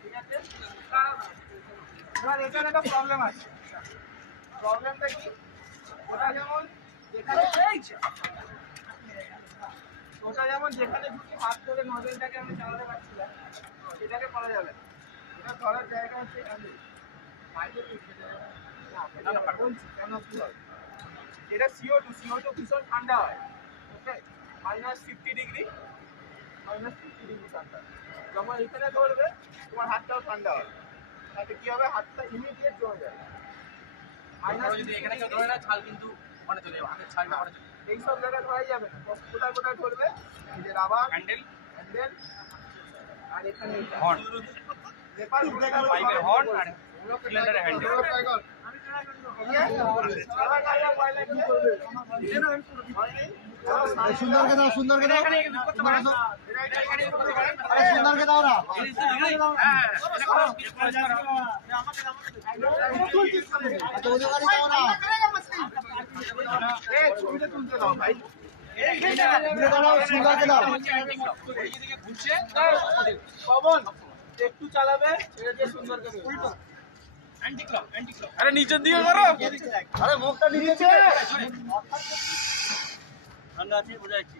ঠিক আছে, এবার এখানে একটা প্রবলেম আছে। প্রবলেমটা কি, ওটা যেমন যেখানে ঢুকি হাত ধরে নজলটাকে আমি চালাতে পারছিলাম, সেটাকে করা যাবে না। এটা ধরার জায়গা হচ্ছে এখানে। এটা CO2 ভীষণ ঠান্ডা হয়, ওকে, -50 ডিগ্রি ঠান্ডা। যখন এখানে ধরবে তোমার হাতটাও ঠান্ডা হবে, তাতে কি হবে, হাতটা ইমিডিয়েট জমে যাবে। যদি এখানে কেউ ধরে না, ছাল কিন্তু মানে চলে যাবে, হাতের ছালটা মানে চলে যাবে। এইসব জায়গায় ধরাই যাবে না, কোথায় কোথায় ধরবে, এই যে রাবার হ্যান্ডেল, আর এখানে হর্ন, পাইপের হর্ন আর সিলিন্ডারের হ্যান্ডেল। সুন্দরকে দাও, সুন্দরকে দাও, সুন্দরকে দাও না। তুলতে দাও ভাই, সুন্দরকে দাও। পবন একটু চালাবে, ছেড়ে দিয়ে সুন্দরকে উল্টো। আরে নিচের দিকে করো, আরে মুখটা দিয়েছে ঠান্ডা আছে বোঝা যাচ্ছে।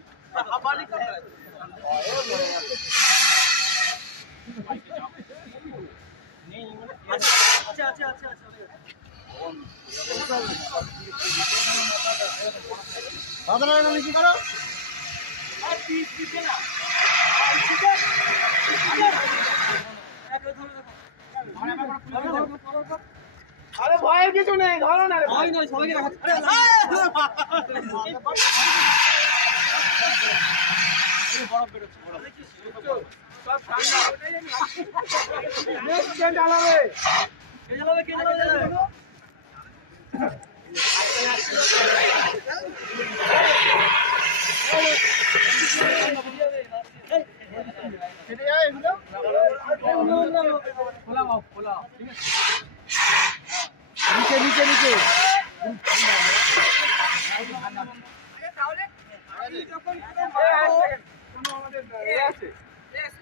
কি করো, আরে ভয়ের কিছু নেই, ধরো না, ভয় নয়, সবাইকে রাখা। বরফ বেরোচ্ছে, বরফ। সব ঠান্ডা চালাবে। নিচে নিচে নিচে আমাদের আছে